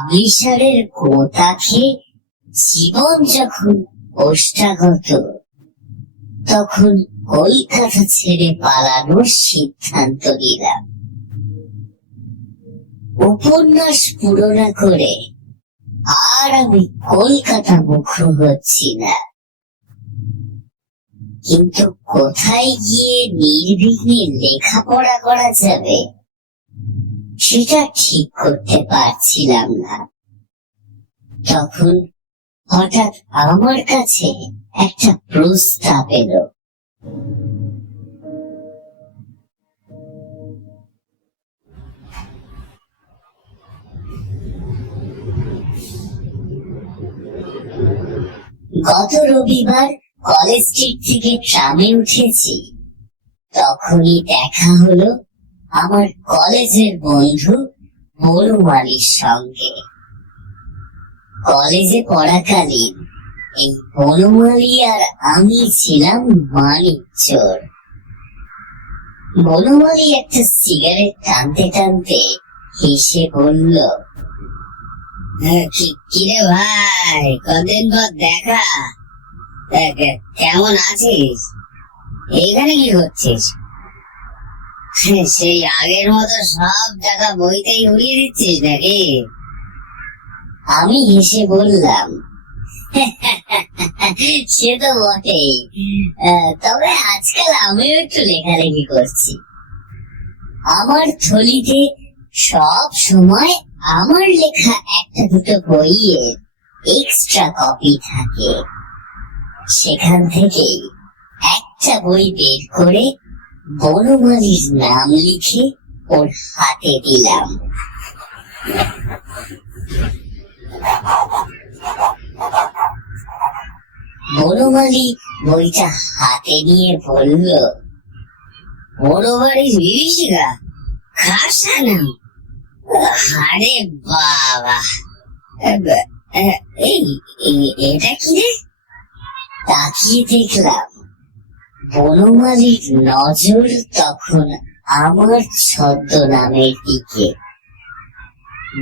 পাবলিশারের গোতা খেয়ে জীবন যখন ওষ্ঠাগত, তখন কলকাতা ছেড়ে পালানোর সিদ্ধান্ত নিলাম। উপন্যাস পুরো না করে আর আমি কলকাতা মুখ হচ্ছি না, কিন্তু কোথায় গিয়ে নির্বিঘ্নে লেখাপড়া করা যাবে সেটা ঠিক করতে পারছিলাম না। তখন হঠাৎ আমার কাছে একটা প্রস্তাব এলো। গত রবিবার কলেজ স্ট্রিট থেকে ট্রামে উঠেছি, তখনই দেখা হলো আমার কলেজের বন্ধু বনমালীর সঙ্গে। কলেজে পড়াকালীন এই বনমালী আর আমি ছিলাম মানিক চোর। বনমালী একটা সিগারেট টানতে টানতে হেসে বলল, কিরে ভাই, কদিন পর দেখা, কেমন আছিস? এইখানে কি করছিস? সেই আগের মতো সব টাকা বইতেই উড়িয়ে দিচ্ছিস নাকি? আমি হেসে বললাম, সে তো বটেই, তবে আজকাল আমিও একটু লেখালেখি করছি। আমার থলিতে সব সময় আমার লেখা একটা দুটো বইয়ের এক্সট্রা কপি থাকে। সেখান থেকেই একটা বই বের করে বনমালীর নাম লিখে ওর হাতে দিলাম। বনমালী বইটা হাতে নিয়ে বলল, বড় বাড়ির বিভীষিকা, খাসা নাম। আরে বাবা, এটা কি রে? তাকিয়ে দেখলাম বনমালীর নজর তখন আমার ছদ্মনামের দিকে।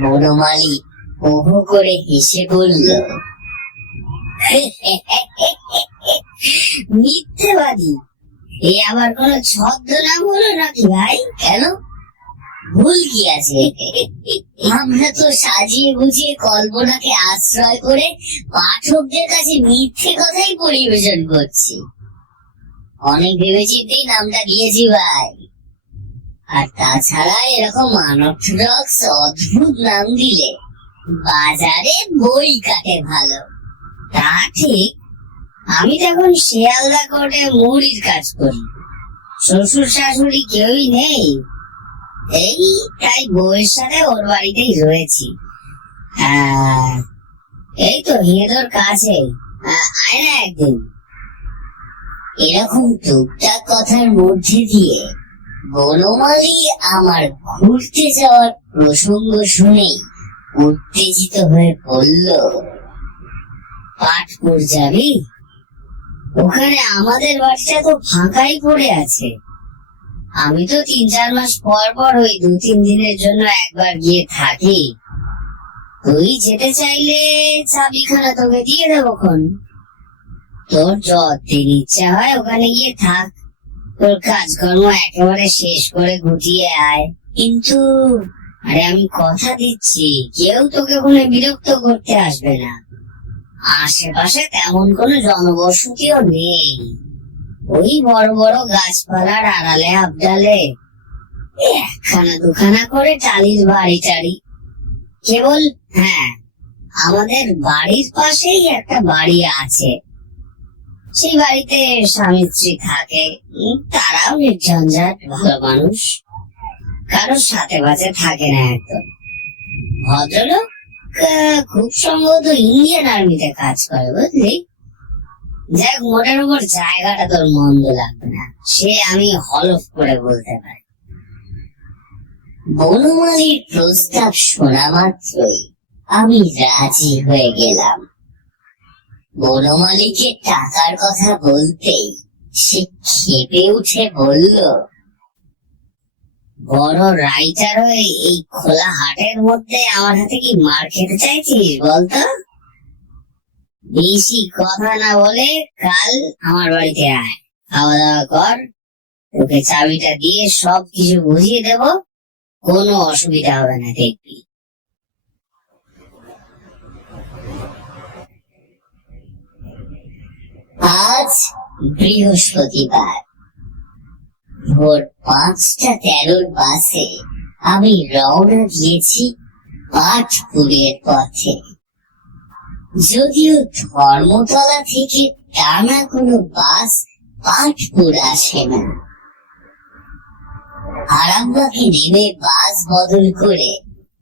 বনমালী ওহো করে হেসে বলল, মিথ্যেবাদী, এ আবার কোন ছদ্মনাম হলো নাকি ভাই? কেন, ভুল কি আছে? আমরা তো সাজিয়ে গুছিয়ে কল্পনাকে আশ্রয় করে পাঠকদের কাছে মিথ্যে কথাই পরিবেশন করছি। অনেক ভেবেচিন্তেই নামটা দিয়েছি ভাই। আর তাছাড়া এরকম আনঅর্থোডক্স অদ্ভুত নাম দিলে বাজারে বই কাটে ভালো। তা ঠিক, আমি তখন শিয়ালদা কোর্টে মুহুরির কাজ করি, শ্বশুর শাশুড়ি কেউই নেই, এই তাই বউয়ের সাথে ওর বাড়িতেই রয়েছি। এই তো হিঁদোর কাছে, আয় না একদিন। এরকম টুকটাক কথার মধ্যে দিয়ে বনমালী আমার ঘুরতে যাওয়ার প্রসঙ্গ শুনেই উত্তেজিত হয়ে বলল, পাটপুর যাবি? ওখানে আমাদের বাড়িটা তো ফাঁকাই পড়ে আছে। আমি তো 3-4 মাস পর পর ওই 2-3 দিনের জন্য একবার গিয়ে থাকি। তুই যেতে চাইলে চাবিখানা তোকে দিয়ে দেবো খন। তোর যতদিন ইচ্ছা হয় ওখানে গিয়ে থাক, তোর কাজকর্ম একেবারে শেষ করে গুটিয়ে আয়। কিন্তু আরে আমি কথা দিচ্ছি, কেউ তোকে ওখানে বিরক্ত করতে আসবে না। আশেপাশে তেমন কোনো জনবসতিও নেই, ওই বড় বড় গাছপালার আড়ালে আবডালে একখানা দুখানা করে টালির বাড়ি টাড়ি। কেবল হ্যাঁ, আমাদের বাড়ির পাশেই একটা বাড়ি আছে, সেই বাড়িতে স্বামী স্ত্রী থাকে, তারাও নির্ঝঞ্ঝাট, ভালো মানুষ, কারোর সাথে বাজে থাকে না একদম। ভদ্রলোক খুব সম্ভবত ইন্ডিয়ান আর্মিতে কাজ করে, বুঝলি? যাক, মোটার উপর জায়গাটা তোর মন্দ লাগবে না, সে আমি হলফ করে বলতে পারি। বনমালীর প্রস্তাব শোনা মাত্রই আমি রাজি হয়ে গেলাম। বনমালীকে টাকার কথা বলতেই সে ক্ষেপে উঠে বলল, বড় রাইটার হয়ে এই খোলা হাটের মধ্যে আমার হাতে কি মার খেতে চাইছিস বলতো? বেশি কথা না বলে কাল আমার বাড়িতে আয়, খাওয়া দাওয়া কর, তোকে চাবিটা দিয়ে সবকিছু বুঝিয়ে দেব, কোনো অসুবিধা হবে না, দেখবি। আজ বৃহস্পতিবার ভোর 5:13 বাসে আমি রওনা দিয়েছি পাটপুরের পথে। যদিও ধর্মতলা থেকে টানা কোনো বাস পাটপুর আসে না, আরামবাগে নেমে বাস বদল করে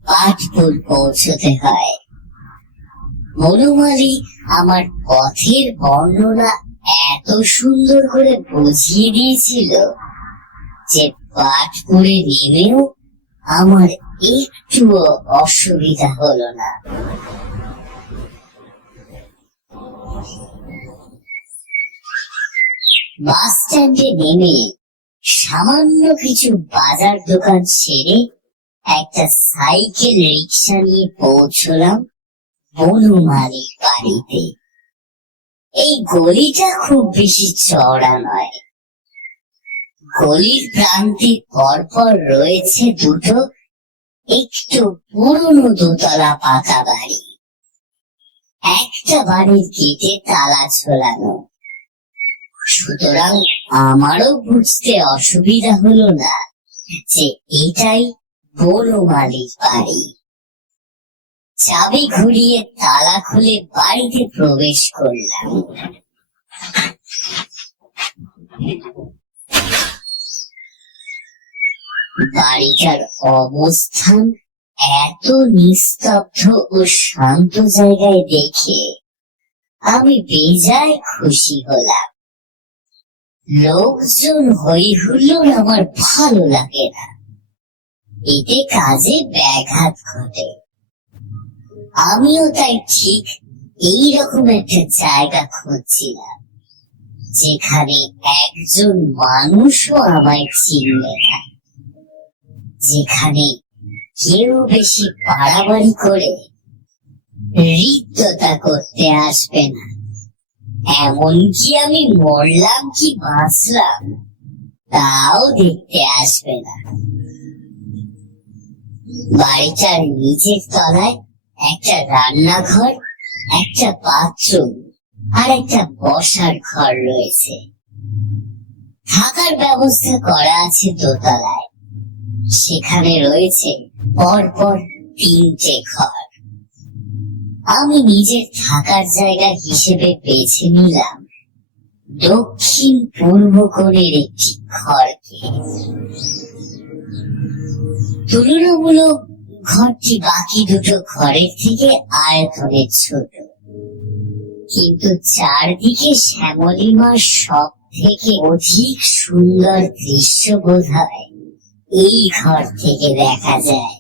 পাটপুর পৌঁছতে হয়। বনমালী আমার পথের বর্ণনা এত সুন্দর করে বুঝিয়ে দিয়েছিল যে পাটপুরে নেমেও আমার একটুও অসুবিধা হলো না। বাস স্ট্যান্ডে নেমে সামান্য কিছু বাজার দোকান ছেড়ে একটা সাইকেল রিক্সা নিয়ে পৌঁছলাম বনমালীর বাড়িতে। এই গলিটা খুব বেশি চওড়া নয়। গলির প্রান্তে পরপর রয়েছে দুটো একটু পুরনো দোতলা পাকা বাড়ি। একটা বাড়ির গেটে তালা ঝোলানো, সুতরাং আমারও বুঝতে অসুবিধা হলো না যে এটাই বনমালীর বাড়ি। চাবি ঘুরিয়ে তালা খুলে বাড়িতে প্রবেশ করলাম। বাড়িটার অবস্থান এত নিস্তব্ধ ও শান্ত জায়গায় দেখে আমি বেজায় খুশি হলাম। লোকজন হই হুল্লোড় আমার ভালো লাগে না, এতে কাজে ব্যাঘাত ঘটে। আমিও তাই ঠিক এইরকম একটা জায়গা খুঁজছিলাম যেখানে একজন মানুষও আমায় চিনবে না, যেখানে কেউ বেশি বাড়াবাড়ি করে হৃদ্যতা করতে আসবে না, এমনকি আমি মরলাম কি বাঁচলাম তাও দেখতে আসবে না। বাড়িটার নিচের তলায় একটা রান্নাঘর, একটা বাথরুম আর একটা বসার ঘর রয়েছে। থাকার ব্যবস্থা করা আছে দোতলায়, সেখানে রয়েছে পরপর 3টে ঘর। আমি নিজের থাকার জায়গা হিসেবে বেছে নিলাম দক্ষিণ পূর্ব কোণের একটি ঘরকে। তুলনামূলক ঘরটি বাকি দুটো ঘরের থেকে আয়তনে ছোট, কিন্তু চারদিকে শ্যামলিমার সব থেকে অধিক সুন্দর দৃশ্য বোধহয় এই ঘর থেকে দেখা যায়।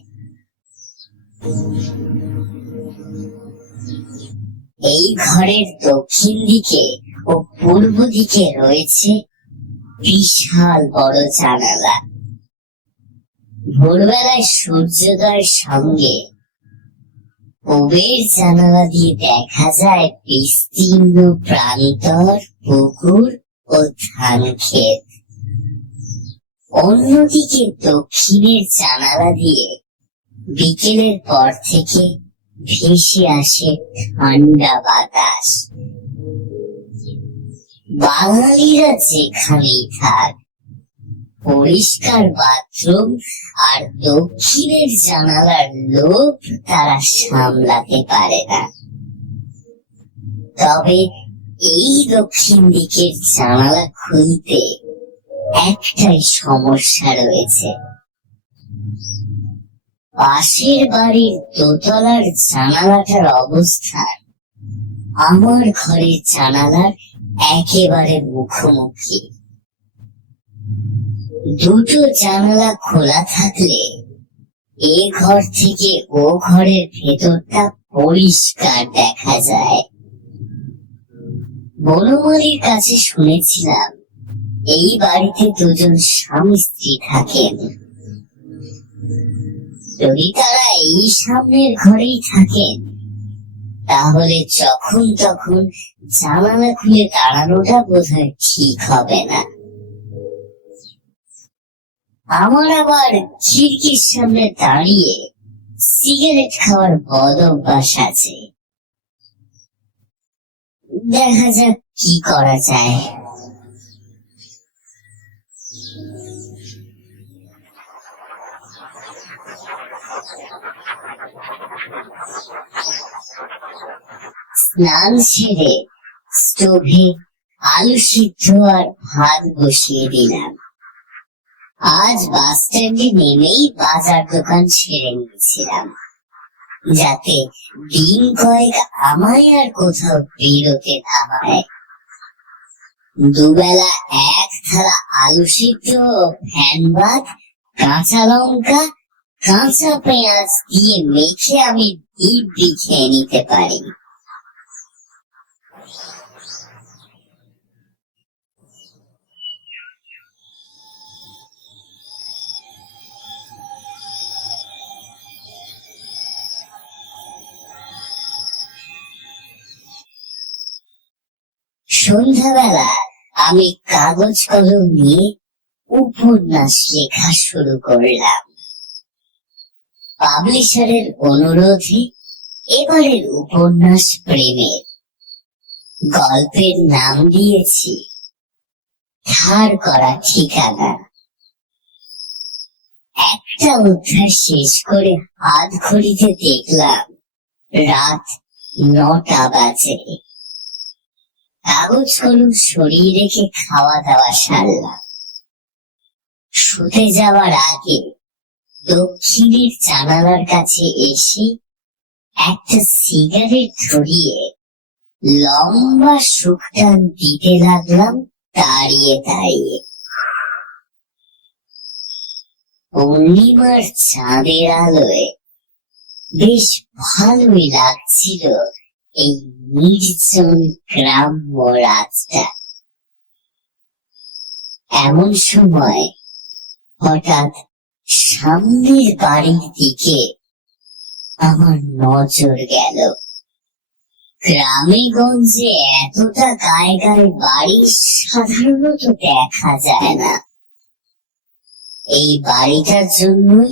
এই ঘরের দক্ষিণ দিকে ও পূর্ব দিকে রয়েছে বিশাল বড় জানালা। ভোরবেলায় সূর্যোদয়ের সঙ্গে পূবের জানালা দিয়ে দেখা যায় বিস্তীর্ণ প্রান্তর, পুকুর ও ধান ক্ষেত। অন্যদিকে দক্ষিণের জানালা দিয়ে বিকেলের পর থেকে ভেসে আসে ঠান্ডা বাতাস। বাঙালিরা যেখানেই থাক, পরিষ্কার বাথরুম আর দক্ষিণের জানালার লোভ তারা সামলাতে পারে না। তবে এই দক্ষিণ দিকের জানালা খুলতে একটাই সমস্যা রয়েছে। পাশের বাড়ির দোতলার জানালাটার অবস্থান আমার ঘরের জানালার একেবারে মুখোমুখি। দুটো জানালা খোলা থাকলে এ ঘর থেকে ও ঘরের ভেতরটা পরিষ্কার দেখা যায়। বনমালীর কাছে শুনেছিলাম এই বাড়িতে দুজন স্বামী স্ত্রী থাকেন। যদি তারা এই সামনের ঘরেই থাকেন, তাহলে যখন তখন জানালা খুলে দাঁড়ানোটা বোধহয় ঠিক হবে না। আমার আবার খিড়কির সামনে দাঁড়িয়ে সিগারেট খাওয়ার বদ অভ্যাস আছে। দেখা যাক কি করা যায়। স্নান সেরে স্টোভে আলু সিদ্ধ আর ভাত বসিয়ে দিলাম। আজ বাস স্ট্যান্ডে নেমেই বাজার দোকান ছেড়ে নিয়েছিলাম, যাতে দিন কয়েক আমায় আর কোথাও বেরোতে না হয়। দুবেলা এক থালা আলু সিদ্ধ, ফ্যান ভাত, কাঁচা লঙ্কা, কাঁচা পেঁয়াজ দিয়ে মেখে আমি দিব্যি খেয়ে নিতে পারি। সন্ধ্যাবেলা আমি কাগজ কলম নিয়ে উপন্যাস লেখা শুরু করলাম। পাবলিশারের অনুরোধে এবারের উপন্যাস প্রেমের। গল্পের নাম দিয়েছি ধার করা ঠিকানা। একটা অধ্যায় শেষ করে হাত ঘড়িতে দেখলাম রাত 9টা বাজে। কাগজ কলম সরিয়ে রেখে খাওয়া দাওয়া সারলাম। শুতে যাওয়ার আগে দক্ষিণের জানালার কাছে এসে একটা সিগারেট ধরিয়ে লম্বা সুখটান দিতে লাগলাম দাঁড়িয়ে দাঁড়িয়ে। পূর্ণিমার চাঁদের আলোয় বেশ ভালোই লাগছিল এই নির্জন গ্রাম্য রাতটা। এমন সময় হঠাৎ সামনের বাড়ির দিকে আমার নজর গেল। গ্রামে গঞ্জে এতটা গায়ে গায়ে বাড়ি সাধারণত দেখা যায় না। এই বাড়িটার জন্যই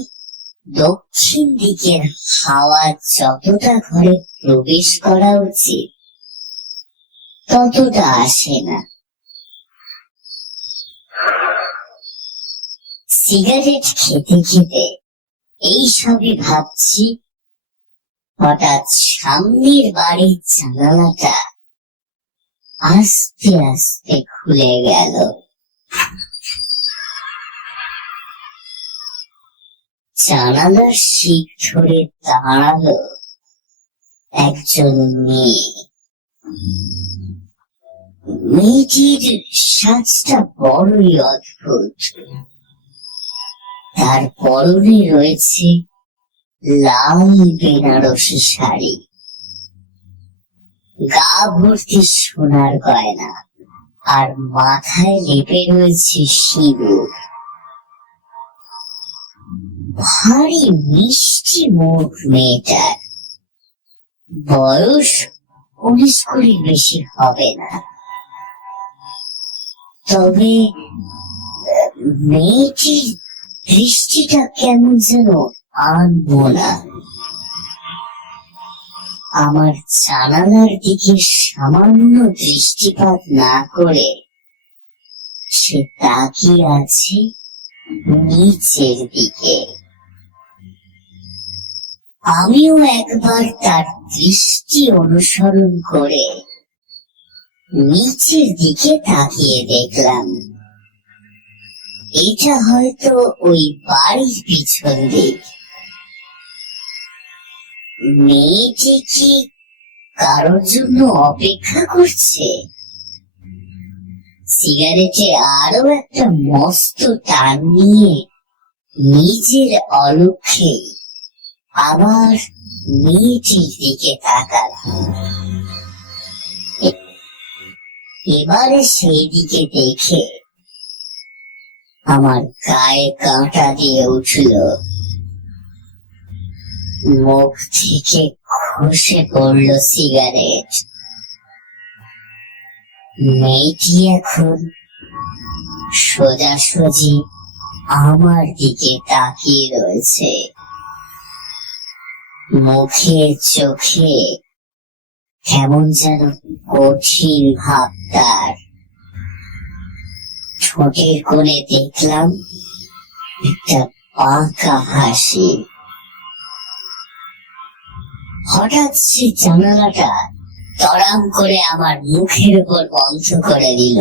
দক্ষিণ দিকের হাওয়া যতটা ঘরে প্রবেশ করা উচিত ততটা আসে না। সিগারেট খেতে খেতে এই সবই ভাবছি, হঠাৎ সামনের বাড়ির জানালাটা আস্তে আস্তে খুলে গেল। জানালার শিক ধরে দাঁড়ালো একজন মেয়ে। মেয়েটির সাজটা বড়ই অদ্ভুত। তার পরনে রয়েছে লাল বেনারসি শাড়ি, গা ভর্তি সোনার গয়না, আর মাথায় লেপে রয়েছে সিঁদুর। ভারী মিষ্টি মুখ মেয়েটার। বয়স 19-20 বেশি হবে না। তবে মেয়েটির দৃষ্টিটা কেমন যেন আনমোনা। আমার জানালার দিকে সামান্য দৃষ্টিপাত না করে সে তাকিয়ে আছে নিচের দিকে। আমিও একবার তার দৃষ্টি অনুসরণ করে নিচের দিকে তাকিয়ে দেখলাম। এটা হয়তো ওই বাড়ির পিছন দিক। মেয়েটি কি কারোর জন্য অপেক্ষা করছে? সিগারেটে আরো একটা মস্ত টান নিয়ে নিজের অলক্ষ্যে আবার মেয়েটির দিকে তাকালাম। এবারে সেই দিকে দেখে আমার গায়ে কাঁটা দিয়ে উঠল। মুখ থেকে খসে পড়ল সিগারেট। মেয়েটি এখন সোজাসুজি আমার দিকে তাকিয়ে রয়েছে। মুখে চোখে কেমন যেন কঠিন ভাব তার। ঠোঁটের কোণে দেখলাম একটা পাকা হাসি। হঠাৎ সে জানালাটা তড়াম করে আমার মুখের উপর বন্ধ করে দিল।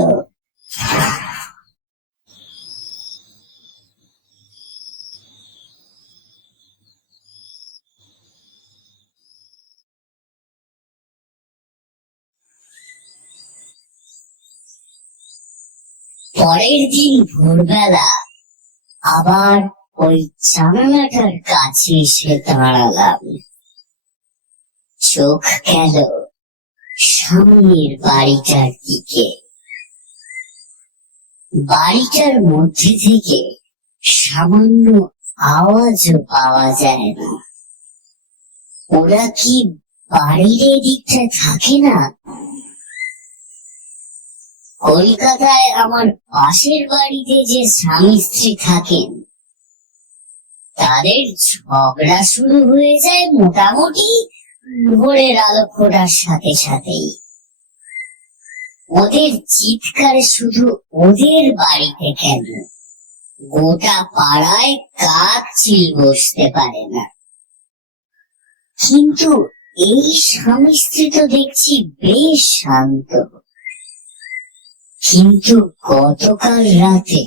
পরের দিন ভোরবেলা আবার ওই জানালাটার কাছে এসে দাঁড়ালাম। চোখ গেল সামনের বাড়িটার দিকে। বাড়িটার মধ্যে থেকে সামান্য আওয়াজও পাওয়া যায় না। ওরা কি বাড়ির এদিকটায় থাকে না? কলকাতায় আমার পাশের বাড়িতে যে স্বামী স্ত্রী থাকেন, তাদের ঝগড়া শুরু হয়ে যায় মোটামুটি ভোরের আলো ফোটার সাথে সাথেই। ওদের চিৎকারে শুধু ওদের বাড়িতে কেন, গোটা পাড়ায় কাক চিল বসতে পারে না। কিন্তু এই স্বামী স্ত্রী তো দেখছি বেশ শান্ত। কিন্তু গতকাল রাতে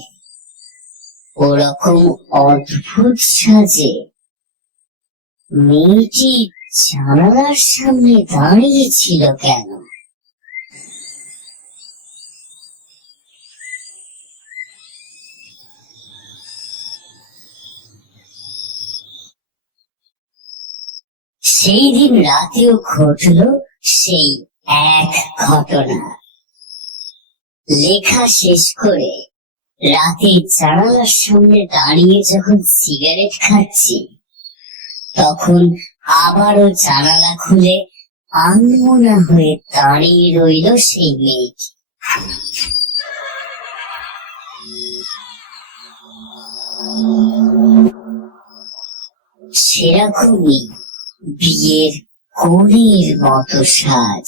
ওরকম অদ্ভুত সাজে মেয়েটি জানালার সামনে দাঁড়িয়েছিল কেন? সেই দিন রাতেও ঘটল সেই এক ঘটনা। লেখা শেষ করে রাতে জানালার সামনে দাঁড়িয়ে যখন সিগারেট খাচ্ছি, তখন আবারও জানালা খুলে আনমনা হয়ে দাঁড়িয়ে রইল সেই মেয়েটি। সেরকমই বিয়ের কনের মতো সাজ,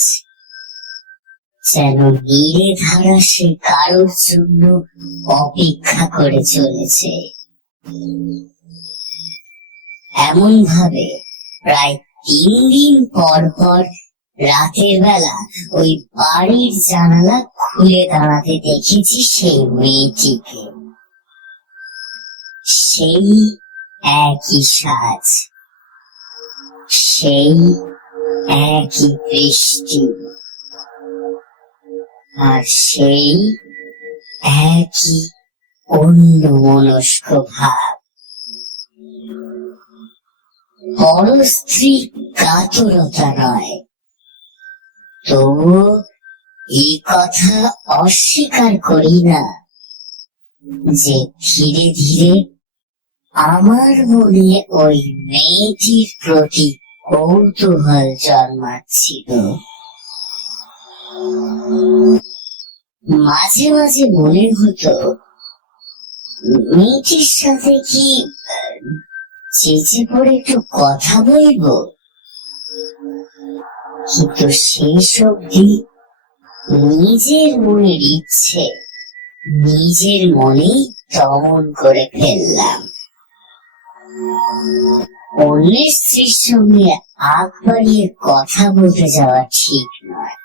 যেন নীরে ধারা সে কারোর জন্য অপেক্ষা করে চলেছে। এমন ভাবে প্রায় 3 দিন পর পর রাতের বেলা ওই বাড়ির জানালা খুলে দাঁড়াতে দেখেছি সেই মেয়েটিকে। সেই একই সাজ, সেই একই বৃষ্টি, আর সেই একই অন্যমনস্ক ভাব। বড় স্ত্রী কাতরতা নয়, তবু এই কথা অস্বীকার করি না যে ধীরে ধীরে আমার মনে ওই মেয়েটির প্রতি কৌতূহল জন্মাচ্ছিল। মাঝে মাঝে মনে হতো মেয়েটির সাথে কি চেঁচে পড়ে একটু কথা বলবো, কিন্তু শেষ অবধি নিজের মনের ইচ্ছে নিজের মনেই দমন করে ফেললাম। অন্যের স্ত্রীর সঙ্গে আগ বাড়িয়ে কথা বলতে যাওয়া ঠিক নয়।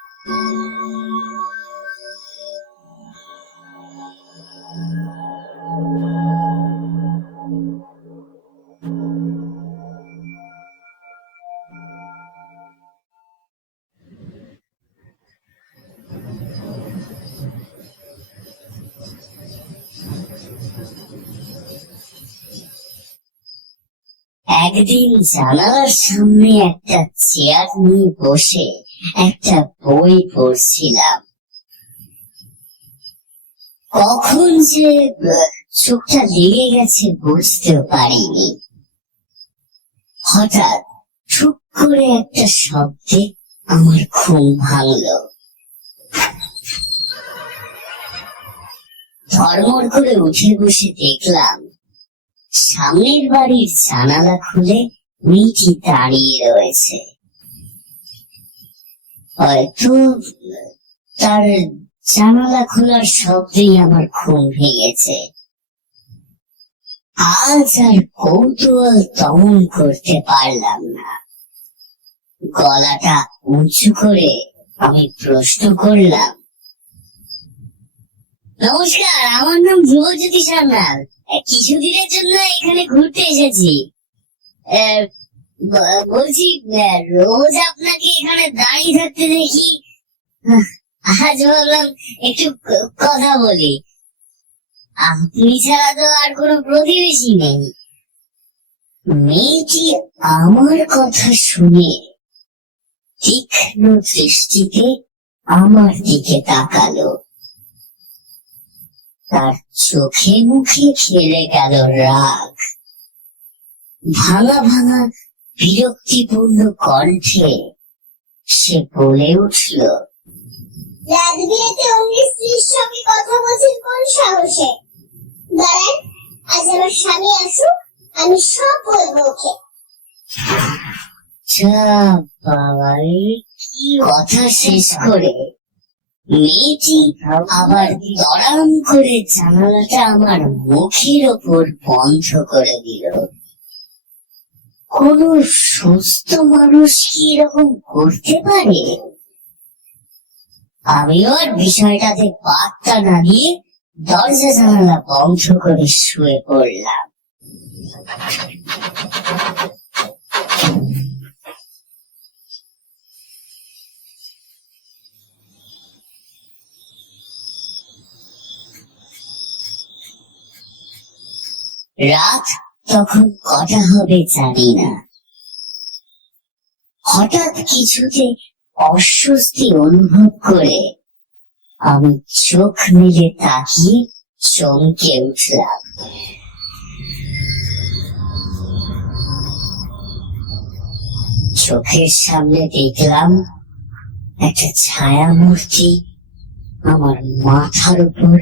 একদিন জানালার সামনে একটা চেয়ার নিয়ে বসে একটা বই পড়ছিলাম। কখন যে চোখটা লেগে গেছে বুঝতেও পারিনি। হঠাৎ করে একটা শব্দে আমার ঘুম ভাঙলো। ধর্মর করে উঠে বসে দেখলাম সামনের বাড়ির জানালা খুলে মিঠি দাঁড়িয়ে রয়েছে। হয়তো তার জানালা খোলার শব্দেই আমার ঘুম ভেঙেছে। আজ আর কৌতূহল দমন করতে পারলাম না। গলাটা উঁচু করে আমি প্রশ্ন করলাম, নমস্কার, আমার নাম ধ্রুবজ্যোতি সান্যাল। কিছুদিনের জন্য এখানে ঘুরতে এসেছি। বলছি, রোজ আপনাকে এখানে দাঁড়িয়ে থাকতে দেখি, আজ ভাবলাম একটু কথা বলি। আপনি ছাড়া তো আর কোনো প্রতিবেশী নেই। মেয়েটি আমার কথা শুনে তীক্ষ্ণ দৃষ্টিতে আমার দিকে তাকালো। তার চোখে মুখে খেলে গেল রাগ। ভাঙা ভাঙা বিরক্তিপূর্ণ কণ্ঠে সে বলে উঠল, রাত বিরাতে অন্য স্ত্রীর সঙ্গে কথা বলছেন কোন সাহসে? দাঁড়ান, আজ আমার স্বামী আসুক, আমি সব বলবো ওকে। বাবারে, কি কথা শেষ করে মেয়েটি আবার দড়াম করে জানালাটা আমার মুখের ওপর বন্ধ করে দিল। কোন সুস্থ মানুষ কি এরকম করতে পারে? আমিও আর বিষয়টাতে পাত্তা না দিয়ে দরজা জানালা বন্ধ করে শুয়ে পড়লাম। রাত তখন কটা হবে জানি না। হঠাৎ কিছুতে অস্বস্তি অনুভব করে আমি চোখ মেলে তাকিয়ে চমকে উঠলাম। চোখের সামনে দেখলাম একটা ছায়া মূর্তি আমার মাথার উপর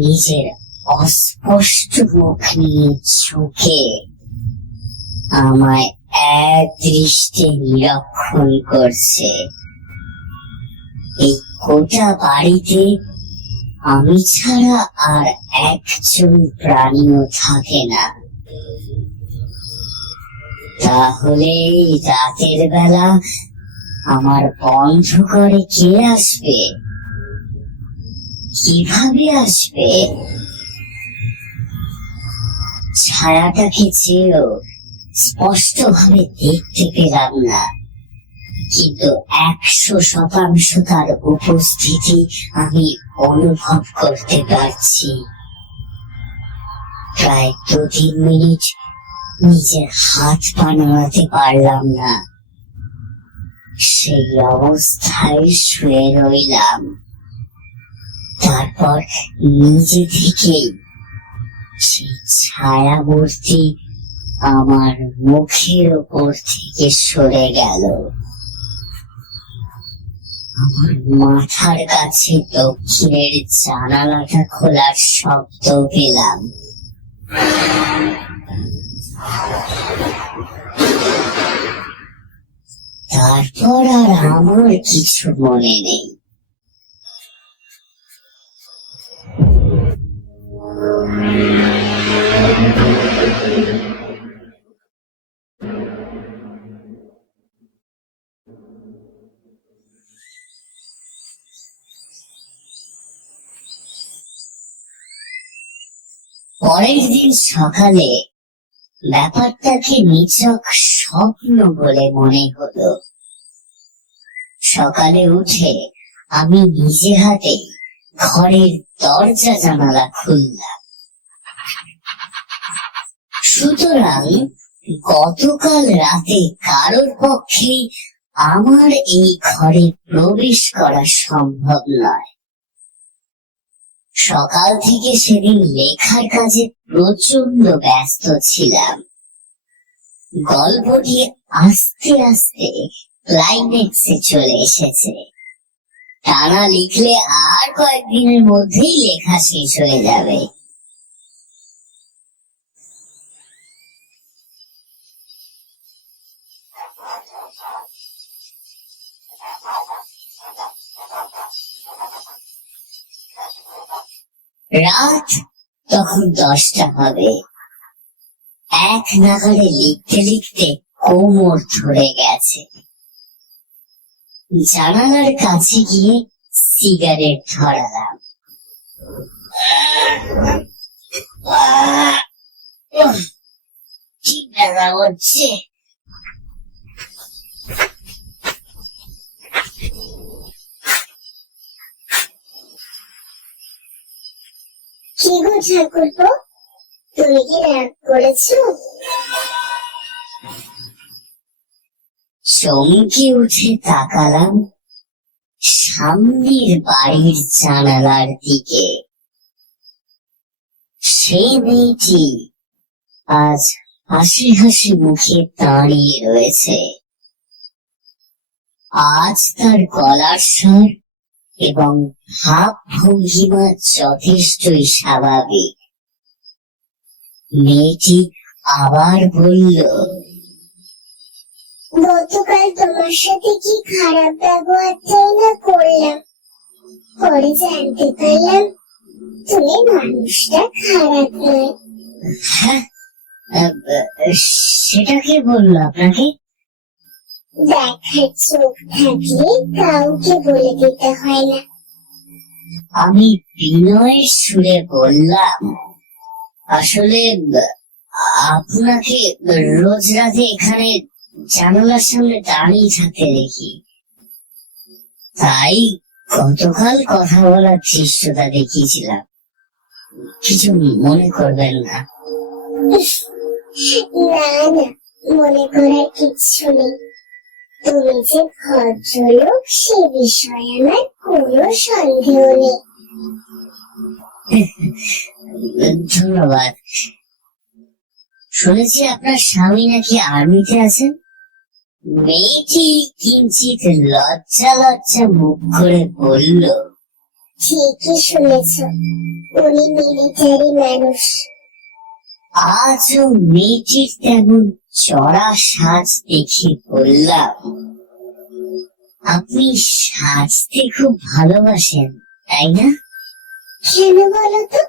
নিজের অস্পষ্ট মুখ নিয়ে ঝুঁকে আমায় এক দৃষ্টে নিরীক্ষণ করছে। এই গোটা বাড়িতে আমি ছাড়া আর একজন প্রাণীও থাকে না। তাহলে রাতের বেলা আমার বন্ধ করে কে আসবে? কিভাবে আসবে? ছায়াটাকে চেয়েও স্পষ্ট ভাবে দেখতে পেলাম না, কিন্তু 100% তার উপস্থিতি আমি অনুভব করতে পারছি। প্রায় 2-3 মিনিট নিজের হাত পা নাড়াতে পারলাম না। সেই অবস্থায় শুয়ে রইলাম। তারপর নিজে থেকেই সেই ছায়া মূর্তি আমার মুখের ওপর থেকে সরে গেল। আমার মাথার কাছে দক্ষিণের জানালাটা খোলার শব্দ পেলাম। তারপর আর আমার কিছু মনে নেই। পরের দিন সকালে ব্যাপারটাকে নিছক স্বপ্ন বলে মনে হলো। সকালে উঠে আমি নিজে হাতে ঘরের দরজা জানালা খুললাম। সুতরাং গতকাল রাতে কারোর পক্ষেই আমার এই ঘরে প্রবেশ করা সম্ভব নয়। সকাল থেকে সেদিন লেখার কাজে প্রচন্ড ব্যস্ত ছিলাম। গল্পটি আস্তে আস্তে ক্লাইম্যাক্সে চলে এসেছে। টানা লিখলে আর কয়েকদিনের মধ্যেই লেখা শেষ হয়ে যাবে। রাত তখন 10টা হবে। এক নাগাড়ে লিখতে লিখতে কোমর ধরে গেছে। জানালার কাছে গিয়ে সিগারেট ধরালাম। ঠিক ব্যথা হচ্ছে। কি গো ঠাকুরপো, তুমি কি রাগ করেছো? চমকে উঠে তাকালাম সামনের বাড়ির জানালার দিকে। সে মেয়েটি আজ হাসি হাসি মুখে দাঁড়িয়ে রয়েছে। আজ তার গলার স্বর এবং ভাব ভঙ্গিমা যথেষ্টই স্বাভাবিক। মেয়েটি আবার বলল, গতকাল তোমার সাথে কি খারাপ ব্যবহারটাই না করলাম, পরে জানতে পারলাম তুমি মানুষটা খারাপ নয়। হ্যাঁ, সেটা কে বললো আপনাকে? দেখার চোখ থাকলে কাউকে বলে দিতে হয় না। আমি বিনয়ের সুরে বললাম, আসলে আপনাকে রোজ রাতে এখানে জানালার সামনে দাঁড়িয়ে থাকতে দেখি, তাই গতকাল কথা বলার দৃশ্যটা দেখিয়েছিলাম। কিছু মনে করবেন না। না না, মনে করার কিচ্ছু নেই। তুমি যে ভদ্রলোক সে বিষয়ে আমার কোনো সন্দেহ নেই। ধন্যবাদ। শুনেছি আপনার স্বামী নাকি আর্মিতে আছেন। মেয়েটি কিঞ্চিত লজ্জা লজ্জা মুখ করে বলল, ঠিকই শুনেছ, উনি মিলিটারি মানুষ। আজও মেয়েটির তেমন চড়া সাজ দেখে বললাম, আপনি সাজতে খুব ভালোবাসেন তাই না? কেন বলো তো?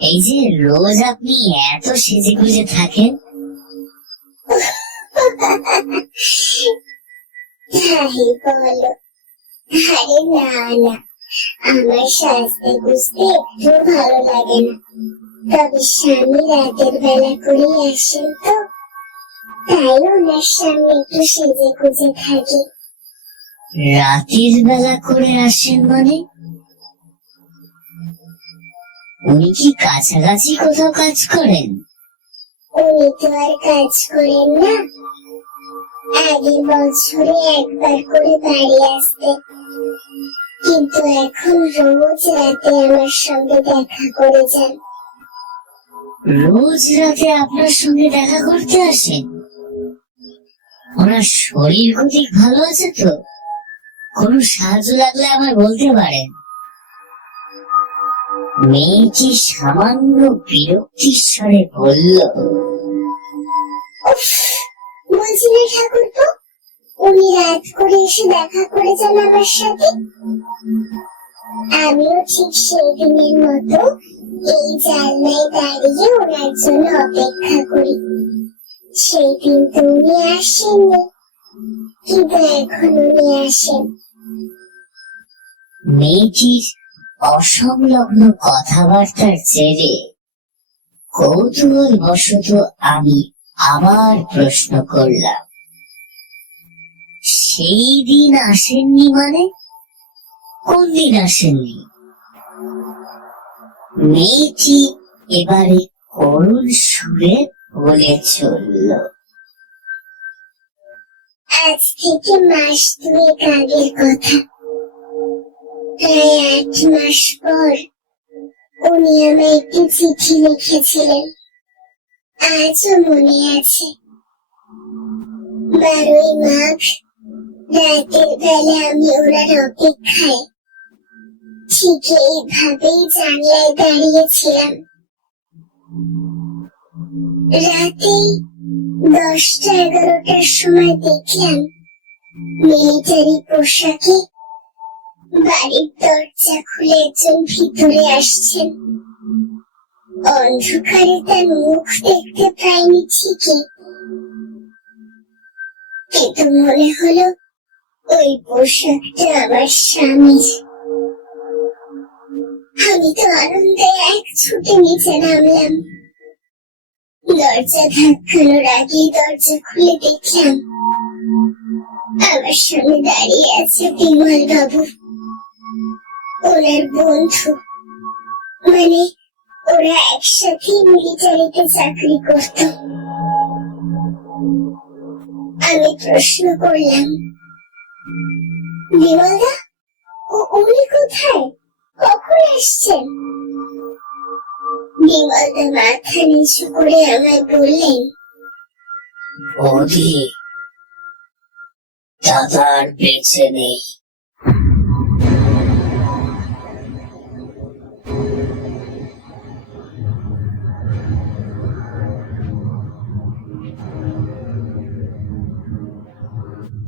এই যে রোজ আপনি এত সেজে গুজে থাকেন। তাই বলো? আরে না না, আমার সাজতে বুঝতে একটু ভালো লাগে না। তবে স্বামী রাতের বেলা করে আসেন তো, তাই ওনার সামনে একটু সেজে গুজে থাকি। রাতের বেলা করে আসেন মানে? উনি কি কাছাকাছি কোথাও কাজ করেন? উনি তো আর কাজ করেন না, আগের বছরে একবার করে বাড়ি আসতেন, কিন্তু এখন রোজ রাতে আমার সঙ্গে দেখা করে যান। রোজ রাতে আপনার সঙ্গে দেখা করতে আসেন? ওনার শরীর গতি ভালো আছে তো? কোনো সাহায্য লাগলে আমায় বলতে পারেন। মেয়েটি সামান্য বিরক্তির স্বরে বলল, বলছি না ঠাকুরপো, উনি রাত করে এসে দেখা করে যান আমার সাথে। আমিও ঠিক সেই দিনের মতো এই জানলায় দাঁড়িয়ে ওনার জন্য অপেক্ষা করি। সেই দিন তো উনি আসেননি, কিন্তু এখন উনি আসেন। মেয়েটির অসংলগ্ন কথাবার্তার জেরে কৌতূহল বশত আমি আবার প্রশ্ন করলাম, সেই দিন আসেননি মানে? কোন দিন আসেননি? মেয়েটি এবারে করুণ সুরে বলে চলল, আজ থেকে মাস 2 আগের কথা। প্রায় 8 মাস পর উনি আমায় একটি চিঠি লিখেছিলেন, আজও মনে আছে। 12ই মাঘ রাতের বেলা আমি ওনার অপেক্ষায় ঠিক এইভাবেই জানলায় দাঁড়িয়েছিলাম। রাতে 10টা-11টার সময় দেখলাম মিলিটারি পোশাকে বাড়ির দরজা খুলে একজন ভিতরে আসছেন। অন্ধকারে তার মুখ দেখতে পাইনি ঠিকই, কিন্তু মনে হলো ওই পোশাকটা আমার স্বামীর। আমি তো আনন্দে এক ছুটে নিচে নামলাম। দরজা ধাক্কানোর আগেই দরজা খুলে দেখলাম আমার সামনে দাঁড়িয়ে আছে বিমল বাবু, ওনার বন্ধু। মানে ওরা একসাথে মিলিটারিতে চাকরি করত। আমি প্রশ্ন করলাম, বিমলদা, উনি কোথায়, কখন আসছেন? বিমলদা মাথা নিচু করে আমায় বললেন, বৌদি, দাদার বেঁচে নেই।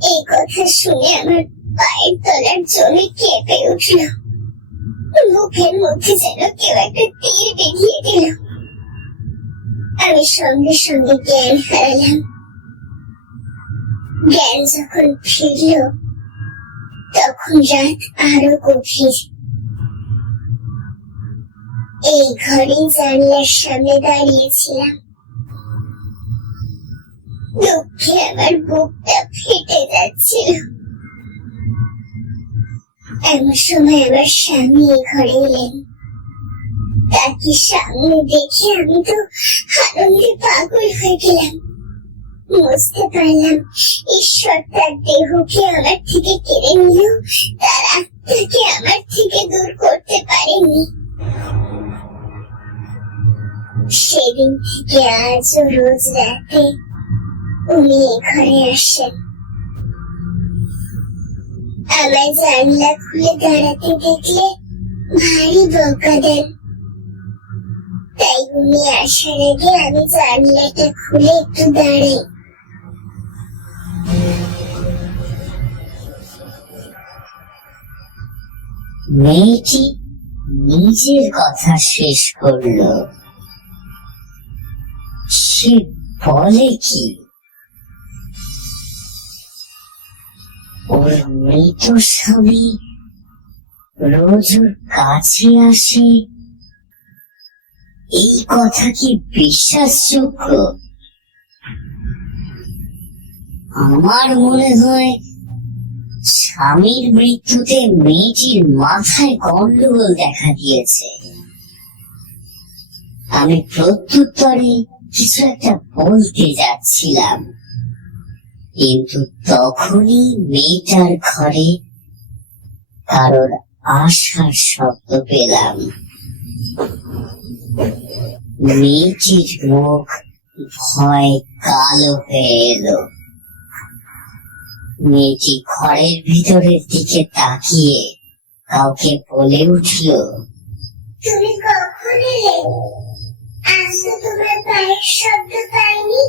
এই কথা শুনে আমার পায়ের তলার জমি কেঁপে উঠল। মুখের মধ্যে যেন কেউ একটা তীর বিধিয়ে দিল। আমি সঙ্গে সঙ্গে জ্ঞান হারালাম। জ্ঞান যখন ফিরল তখন রাত আরো গভীর। এই ঘরেই জানলার সামনে দাঁড়িয়েছিলাম। দুঃখে আমার বুকটা ফেটে যাচ্ছিল। এমন সময় আমার স্বামী এই ঘরে এলেন। তাকে সামনে দেখে আমি তো আনন্দে পাগল হয়ে গেলাম। বুঝতে পারলাম ঈশ্বর তার দেহকে আমার থেকে কেড়ে নিলেও তার আত্মাকে আমার থেকে দূর করতে পারেনি। সেদিন থেকে আজও রোজ রাতে উনি এই ঘরে আসেন। আমায় জানলা খুলে দাঁড়াতে দেখলে ভারী বকা দেন। তাই উনি আসার আগে আমি জানলাটা খুলে একটু দাঁড়াই। মেয়েটি নিজের কথা শেষ করলো। সে বলে কি, ওর মৃত স্বামী রোজ ওর কাছে আসে, এই কথা কি বিশ্বাসযোগ্য? আমার মনে হয় স্বামীর মৃত্যুতে মেয়েটির মাথায় গন্ডগোল দেখা দিয়েছে। আমি প্রত্যুত্তরে কিছু একটা বলতে যাচ্ছিলাম, কিন্তু তখনই মেয়েটার ঘরে কারোর আসার শব্দ পেলাম। মেয়েটির মুখ ভয় কালো হয়ে এলো। মেয়েটি ঘরের ভিতরের দিকে তাকিয়ে কাউকে বলে উঠল, তুমি কখন এলে? আজ তো তোমার পায়ের শব্দ পাইনি।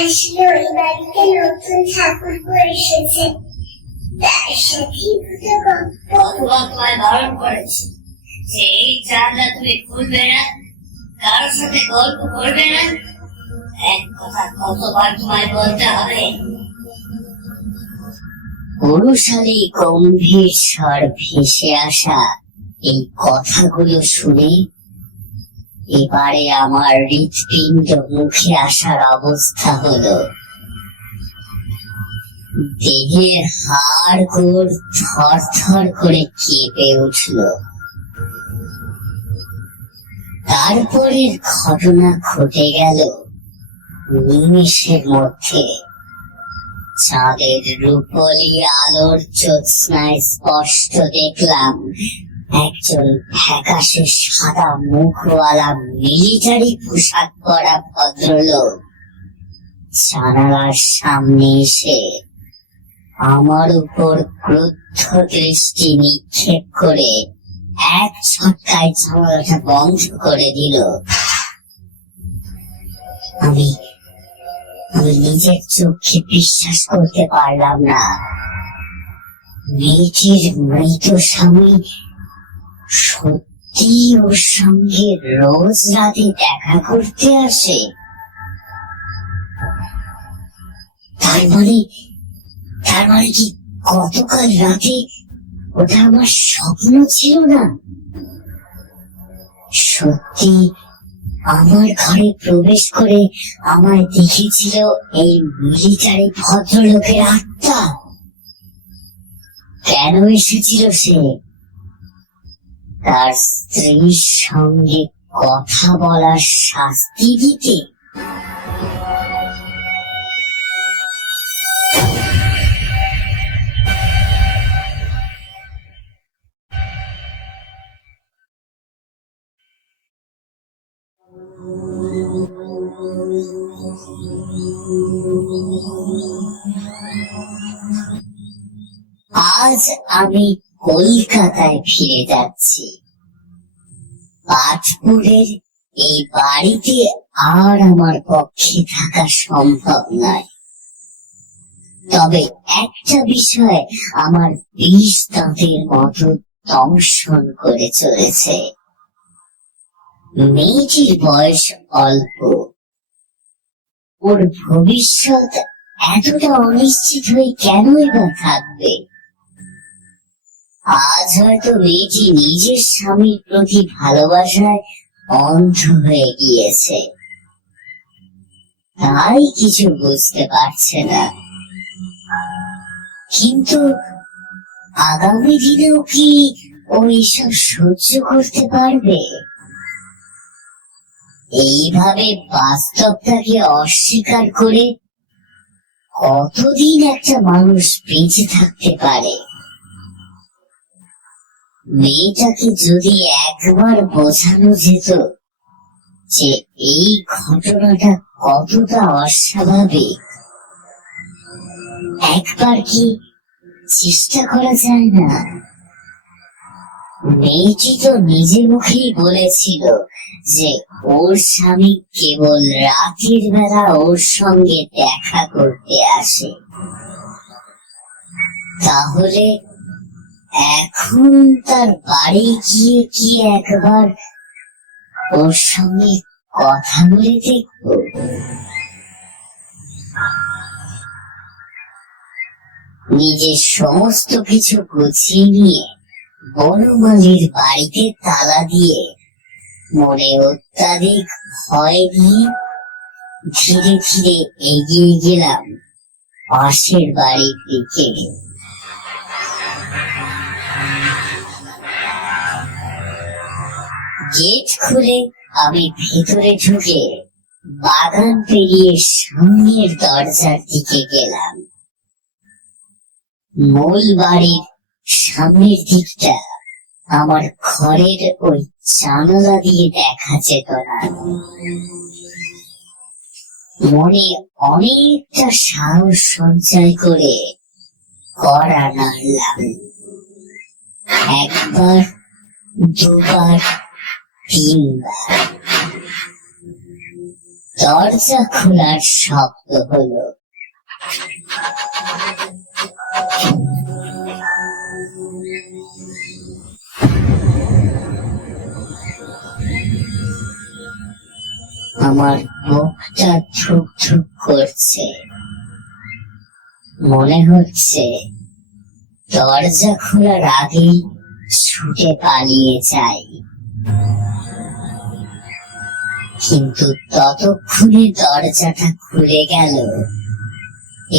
আসলে ওই বাড়িতে নতুন ঠাকুরপো এসেছে, তার সাথে দুটো গল্প। তোমায় বারণ করেছি যে এই জানলা তুমি খুলবে না, কারোর সাথে গল্প করবে না। এক কথা কতবার তোমায় বলতে হবে? পুরুষালী গম্ভীর স্বর ভেসে আসা এই কথাগুলো শুনে এবারে আমার হৃৎপিণ্ড মুখে আসার অবস্থা হলো। দেহের হাড় গোড় থর থর করে কেঁপে উঠল। তারপরের ঘটনা ঘটে গেল নিমেষের মধ্যে। চাঁদের রূপলি আলোর জ্যোৎস্নায় স্পষ্ট দেখলাম একজন ফ্যাকাশে সাদা মুখওয়ালা মিলিটারি পোশাক পরা ভদ্রলোক জানালার সামনে এসে আমার উপর ক্রুদ্ধ দৃষ্টি নিক্ষেপ করে এক ঝটকায় জানালাটা বন্ধ করে দিল। আমি নিজের চোখে বিশ্বাস করতে পারলাম না। মেয়েটির মৃত স্বামী সত্যি ওর সঙ্গে রোজ রাতে দেখা করতে আসে। তার মানে কি গতকাল রাতে ওটা আমার স্বপ্ন ছিল না? সত্যি আমার ঘরে প্রবেশ করে আমায় দেখেছিল এই মিলিটারি ভদ্রলোকের আত্মা। কেন এসেছিল সে? তার স্ত্রীর সঙ্গে কথা বলার শাস্তি দিতে? আজ আমি কলকাতায় ফিরে যাচ্ছি। পাটপুরের এই বাড়িতে আর আমার পক্ষে থাকা সম্ভব নয়। তবে একটা বিষয় আমার বিষ দাঁতের মতো দংশন করে চলেছে। মেয়েটির বয়স অল্প, ওর ভবিষ্যৎ এতটা অনিশ্চিত হয়ে কেনই বা থাকবে? আজ হয়তো মেয়েটি নিজের স্বামীর প্রতি ভালোবাসায় অন্ধ হয়ে গিয়েছে, তাই কিছু বুঝতে পারছে না। কিন্তু আগামী দিনেও কি ও এসব সহ্য করতে পারবে? এইভাবে বাস্তবটাকে অস্বীকার করে কতদিন একটা মানুষ বেঁচে থাকতে পারে? মেয়েটাকে যদি একবার বোঝানো যেত যে এই ঘটনাটা কতটা অস্বাভাবিক, একবার কি চেষ্টা করা যায় না? মেয়েটি তো নিজের মুখেই বলেছিল যে ওর স্বামী কেবল রাতের বেলা ওর সঙ্গে দেখা করতে আসে। তাহলে এখন তার বাড়ি গিয়ে কি একবার ওর সঙ্গে কথা বলে দেখব? নিজের সমস্ত কিছু গুছিয়ে নিয়ে বনমালীর বাড়িতে তালা দিয়ে মনে অত্যাধিক ভয় নিয়ে ধীরে ধীরে এগিয়ে গেলাম পাশের বাড়ির দিকে। গেট খুলে আমি ভেতরে ঢুকে বাগান পেরিয়ে সামনের দরজার দিকে গেলাম। মূল বাড়ির সামনের দিকটা আমার ঘরের ওই জানালা দিয়ে দেখা যেত না। মনে অনেকটা সাহস সঞ্চয় করে কড়া নাড়লাম। একবার, দুবার, তিনবার দরজা খোলার শব্দ হলো। আমার বুকটা ধুক ধুক করছে। মনে হচ্ছে দরজা খোলার আগেই ছুটে পালিয়ে যাই, কিন্তু ততক্ষণে দরজাটা খুলে গেল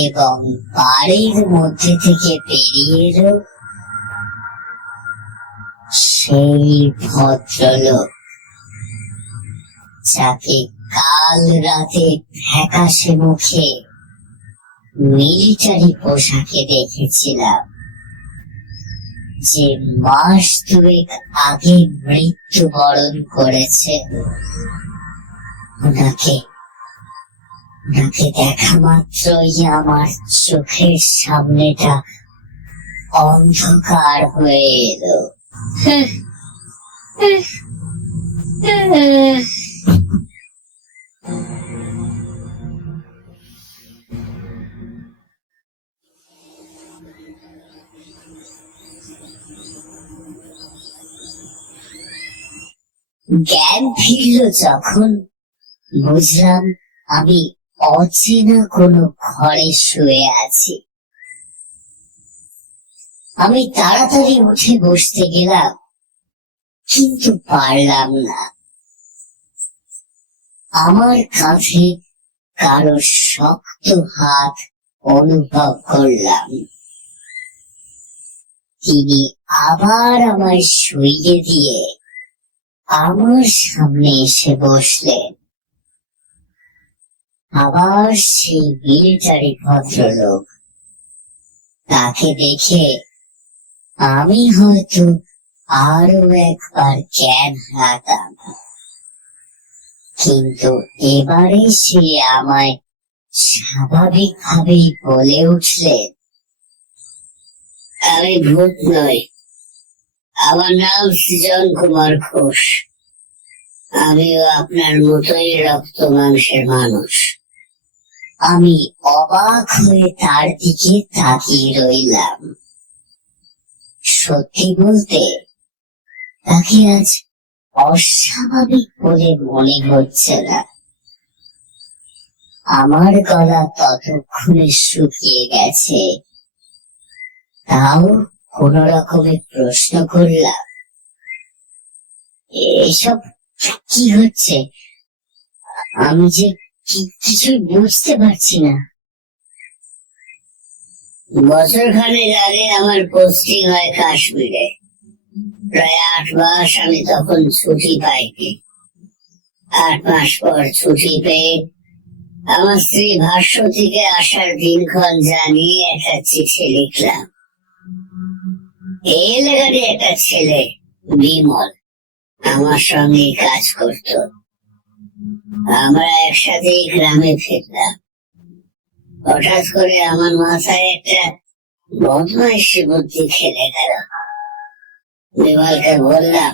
এবং বাড়ির মধ্যে থেকে বেরিয়ে এলো সেই ভদ্রলোক যাকে কাল রাতে ফ্যাকাশে মুখে মিলিটারি পোশাকে দেখেছিলাম, যে মাস দুয়েক আগে মৃত্যুবরণ করেছে। ওনাকে দেখা মাত্রই আমার চোখের সামনেটা অন্ধকার হয়ে এলো। জ্ঞান ফিরল যখন, বুঝলাম আমি অচেনা কোনো ঘরে শুয়ে আছি। আমি তাড়াতাড়ি উঠে বসতে গেলাম, কিন্তু পারলাম না। আমার কাঁধে কারো শক্ত হাত অনুভব করলাম। তিনি আবার আমায় শুইয়ে দিয়ে আমার সামনে এসে বসলেন। আবার সেই মিলিটারি ভদ্রলোক। তাকে দেখে আমি হয়তো আরো একবার জ্ঞান হারাতাম, কিন্তু এবারে সে আমায় স্বাভাবিকভাবেই বলে উঠলেন, আমি ভূত নই, আমার নাম সৃজন কুমার ঘোষ। আমিও আপনার মতোই রক্ত মাংসের মানুষ। আমি অবাক হয়ে তার দিকে তাকিয়ে রইলাম। সত্যি বলতে তাকে আজ অস্বাভাবিক বলে মনে হচ্ছে না। আমার গলা ততক্ষণে শুকিয়ে গেছে, তাও কোন রকমে প্রশ্ন করলাম, এসব কি হচ্ছে? আমি যে কিছুই বুঝতে পারছি না। বছর খানেক আগে আমার পোস্টিং হয় কাশ্মীরে। প্রায় 8 মাস আমি তখন ছুটি পাইনি। 8 মাস পর ছুটি পেয়ে আমার স্ত্রী ভাস্বতীকে আসার দিনক্ষণ জানিয়ে একটা চিঠি লিখলাম। এই এলাকারই একটা ছেলে বিমল আমার সঙ্গে কাজ করত। আমরা একসাথেই গ্রামে ফিরলাম। হঠাৎ করে আমার মাথায় একটা বদমাইশি বুদ্ধি খেলে গেল। বিমলকে বললাম,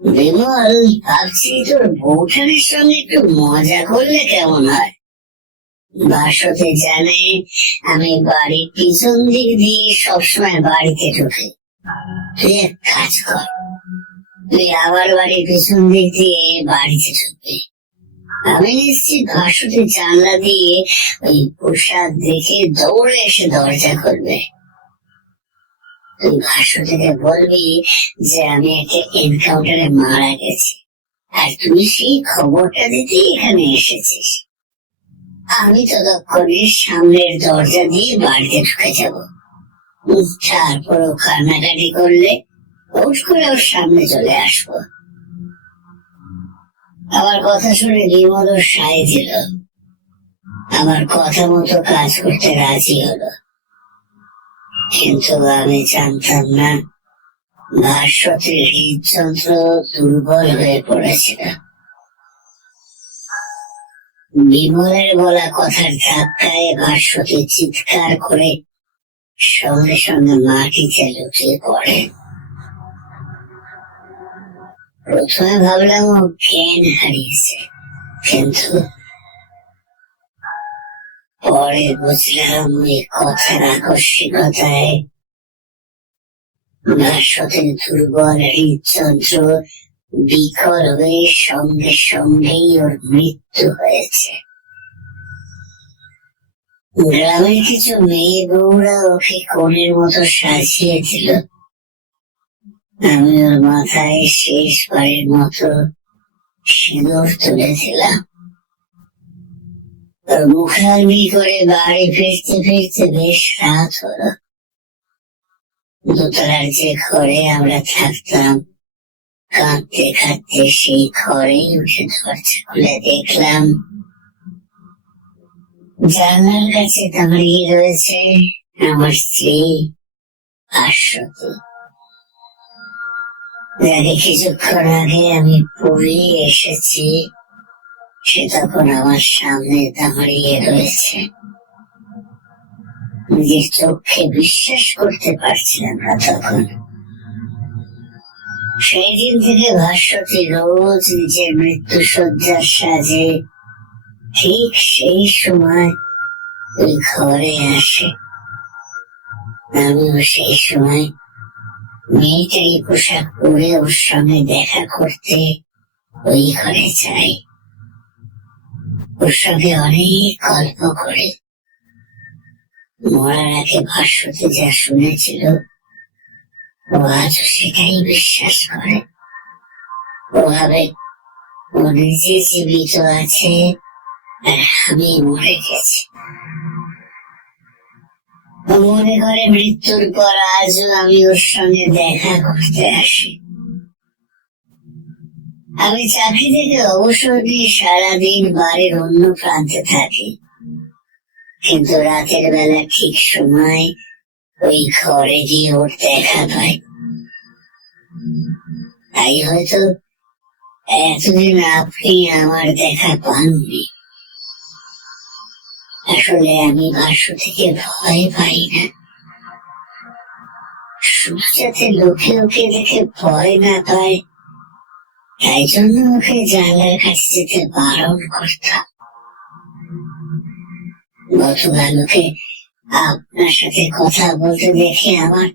বিমল, ভাবছি তোর বউঠানের সঙ্গে একটু মজা করলে কেমন হয়। ভাস্বতী জানে আমি বাড়ির পিছন দিক দিয়ে সবসময় বাড়িতে ঢুকি। তুই এক কাজ কর, তুই আবার বাড়ির পিছন দিক দিয়ে বাড়িতে ঢুকবি। আমি নিশ্চিত ভাস্বতী জানলা দিয়ে ওই পোশাক দেখে দৌড়ে এসে দরজা খুলবে। তুই ভাস্বতীকে বলবি যে আমি একটা এনকাউন্টারে মারা গেছি, আর তুই সেই খবরটা দিতে এখানে এসেছিস। আমি ততক্ষণে সামনের দরজা দিয়ে বাড়িতে ঢুকে যাব। তারপরও কান্নাকাটি করলে হুট করে ওর সামনে চলে আসবো। আমার কথা শুনে বিমল সায় দিল। আমার কথা মতো কাজ করতে রাজি হলো। কিন্তু আমি জানতাম না ভাস্বতীর হৃদযন্ত্র দুর্বল হয়ে পড়েছিল। বিমলের বলা কথার ধাক্কায় ভাস্বতী চিৎকার করে সঙ্গে সঙ্গে মাটিতে লুটিয়ে পড়ে। প্রথমে ভাবলাম ও জ্ঞান হারিয়েছে, কিন্তু পরে বুঝলাম ওই কথার আকস্মিকতায় ভাস্বতীর দুর্বল হৃদযন্ত্র বিকল হয়ে সঙ্গে সঙ্গেই ওর মৃত্যু হয়েছে। গ্রামের কিছু মেয়ে বউরা ওকে কোণের মতো সাজিয়ে দিল। আমি ওর মাথায় শেষবারের মতো সিঁদুর তুলে দিলাম। ওর মুখাগ্নি করে বাড়ি ফিরতে ফিরতে বেশ রাত হলো। দোতলার যে ঘরে আমরা থাকতাম, কাঁদতে কাঁদতে সেই ঘরেই উঠে দরজা খুলে দেখলাম জানলার কাছে দাঁড়িয়ে রয়েছে আমার স্ত্রী ভাস্বতী, যাকে কিছুক্ষণ আগে আমি পুড়িয়ে এসেছি সে তখন আমার সামনে দাঁড়িয়ে রয়েছে। নিজের চোখে বিশ্বাস করতে পারছিলাম না তখন। সেই দিন থেকে ভাস্বতী রোজ নিজের মৃত্যুশয্যার সাজে ঠিক সেই সময় ওই ঘরে আসে। আমিও সেই সময় মেয়েটারি পোশাক পরে ওর সঙ্গে দেখা করতে ওই ঘরে যাই। ওর সঙ্গে অনেক গল্প করে মরার আগে ভাস্বতী যা শুনেছিল ও আজও সেটাই বিশ্বাস করে। ও ভাবে ও নিজে জীবিত আছে আর আমি মরে গেছি। ও মনে করে মৃত্যুর পর আজও আমি ওর সঙ্গে দেখা করতে আসি। আমি চাকরি থেকে অবসর নিয়ে সারাদিন বাড়ির অন্য প্রান্তে থাকি, কিন্তু রাতের বেলা ঠিক সময় ওই ঘরে গিয়ে ওর দেখা পাই। তাই হয়তো এতদিন আপনি আমার দেখা পাননি। আসলে আমি ভাস্বতীকে ভয় পাই না, শুধু যাতে লোকে ওকে দেখে ভয় না পায় তাই জন্য ওকে জানলার কাছে যেতে বারণ করতাম। গতকাল ওকে আপনার সাথে কথা বলতে দেখে আমার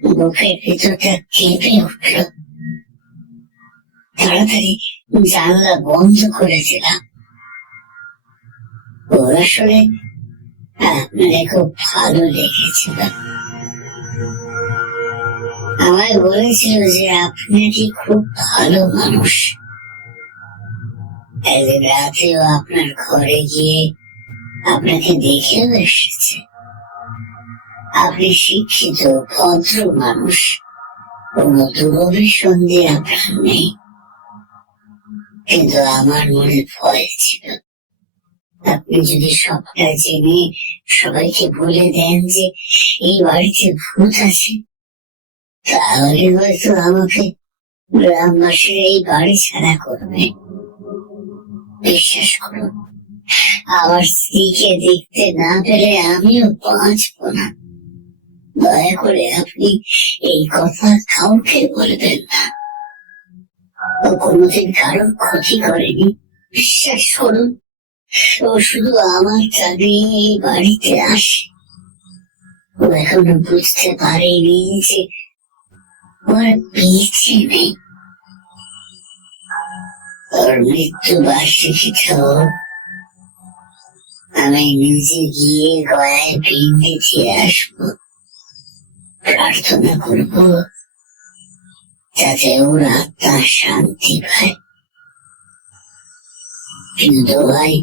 বুকের ভিতরটা কেঁপে উঠল। তাড়াতাড়ি জানলা বন্ধ করে দিলাম। ওর আসলে আপনাকে খুব ভালো লেগেছিল। আমায় বলেছিল যে আপনি কি খুব ভালো মানুষ। একদিন রাতেও আপনার ঘরে গিয়ে আপনাকে দেখেও এসেছে। আপনি শিক্ষিত ভদ্র মানুষ, কোনো দুরভিসন্ধি আপনার নেই। কিন্তু আমার মনে ভয় ছিল আপনি যদি সবটা জেনে সবাইকে বলে দেন যে এই বাড়িতে ভূত আছে, তাহলে হয়তো আমাকে গ্রামবাসীরা এই বাড়ি ছাড়া করবে। বিশ্বাস করুন, আমার স্ত্রীকে দেখতে না পেলে আমিও বাঁচব না। দয়া করে আপনি এই কথা কাউকে বলবেন না। ও কোনোদিন কারোর ক্ষতি করেনি, বিশ্বাস করুন। ও শুধু আমার টানে এই বাড়িতে আসে। ও এখনো বুঝতে পারেনি যে ওর বেঁচে নেই। ওর মৃত্যু বার্ষিকীটাও আমি নিজে গিয়ে গয়ায় পিণ্ডি দিয়ে আসবো। প্রার্থনা করব যাতে ওর আত্মা শান্তি পায়। কিন্তু ভাই,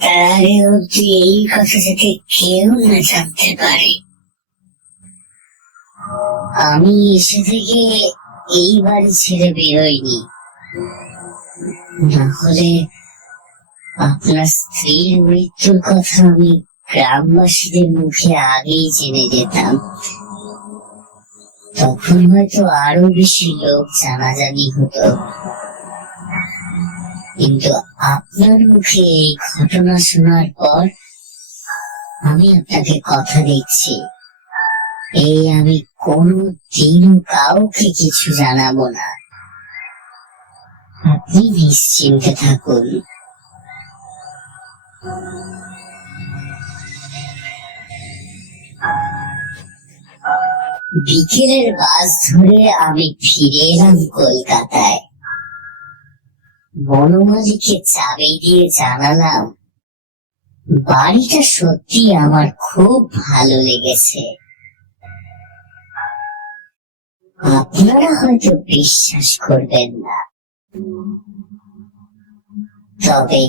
তার আগে অব্দি এই কথা যাতে কেউ না জানতে পারে। আমি এসে থেকে এই বাড়ি ছেড়ে বেরোইনি, না হলে আপনার স্ত্রীর মৃত্যুর কথা আমি গ্রামবাসীদের মুখে আগেই জেনে যেতাম। তখন হয়তো আরো বেশি লোক জানাজানি হতো। কিন্তু আপনার মুখে এই ঘটনা শোনার পর আমি আপনাকে কথা দিচ্ছি, এই আমি কোনোদিনও কাউকে কিছু জানাবো না। আপনি নিশ্চিন্তে থাকুন। বিকেলের বাস ধরে আমি ফিরে এলাম কলকাতায়। বনমালীকে চাবি দিয়ে জানালাম বাড়িটা সত্যি আমার খুব ভালো লেগেছে। আপনারা হয়তো বিশ্বাস করবেন না, তবে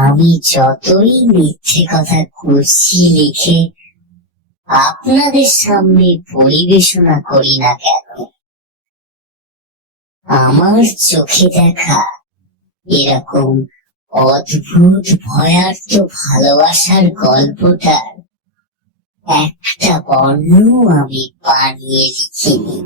আমি যতই মিথ্যে কথা গুছিয়ে লিখে আপনাদের সামনে পরিবেশনা করি না কেন, আমার চোখে দেখা এরকম অদ্ভুত ভয়ার্থ ভালোবাসার গল্পটার একটা বর্ণ আমি বানিয়ে লিখিনি।